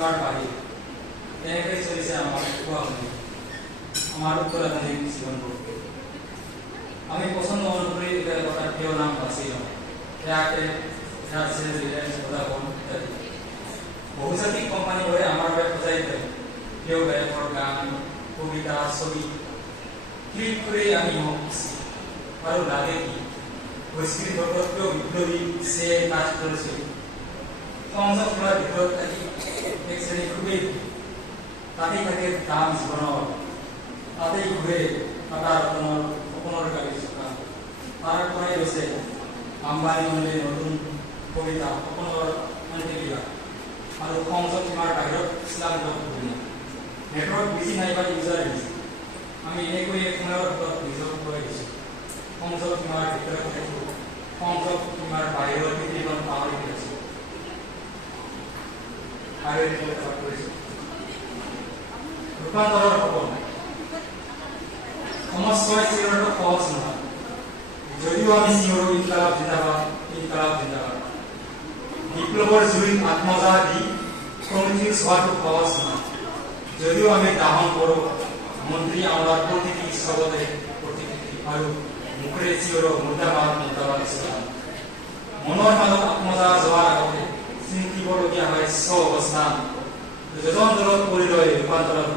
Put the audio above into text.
সীমাৰ বাহিৰ তেনেকৈ চলিছে আমাৰ আমাৰ উত্তৰাধিকাৰী জীৱনবোৰ। আমি পছন্দ অনুসৰি এটা প্ৰিয় নাম বাছি লওঁ, এয়াৰটেল, এয়াৰচেল, ৰিলায়েন্স, ভোডাফোন ইত্যাদি। বহুজাতিক কোম্পানীবোৰে আমাৰ বাবে সজাই থয় প্ৰিয় গায়কৰ গান, কবিতা, ছবি। ক্লিক কৰি আমি আৰু লাগে কি বৈশ্বিক জগতকেও বিপ্লৱী সে কাজ কৰিছিল। সংযোগ কৰাৰ ভিতৰত থাকি এক শ্ৰেণী খুবেই তাতেই থাকে দাম জীৱনৰ, তাতেই ঘূৰে টাটা ৰতনৰ সপোনৰ গাড়ী চকা। তাৰ পৰাই গৈছে আম্বানী মন্দিৰ নতুন কবিতা, সপোনৰ অন্ত্যক্ৰিয়া আৰু সংযোগ সীমাৰ বাহিৰত ইছলাম ধুনীয়া। নেটৱৰ্ক বেছি নাইবা ইউজাৰ বেছি। আমি এনেকৈ এক সময়ৰ ভিতৰত নিজক লৈ দিছোঁ। সংযোগ সীমাৰ ভিতৰত থাকি সংযোগ সীমাৰ বাহিৰৰ পৃথিৱীখন পাহৰি গৈছোঁ। ৰূপান্তৰৰ সপোন সমস্যাই চিৰটো সহজ নহয়, যদিও আমি চিঞৰো ইনকালাব জিন্দাবাদ, ইনকালাব জিন্দাবাদ। বিপ্লৱৰ জুইত আত্মজা দি কমিটিৰ হোৱাটো সহজ নহয়, যদিও আমি দাহন কৰোঁ মন্ত্ৰী আমলাৰ প্ৰতিটি স্থলতে প্ৰতিকৃতি আৰু মুখেৰে চিঞৰো মুৰ্দাবাদ, মুৰ্দাবাদ ইছলাম। মনৰ মাজত আত্মজা যোৱাৰ আগতে চিন্তিবলগীয়া হয় স্ব অৱস্থান। যোজন দলত কৰি লৈ ৰূপান্তৰত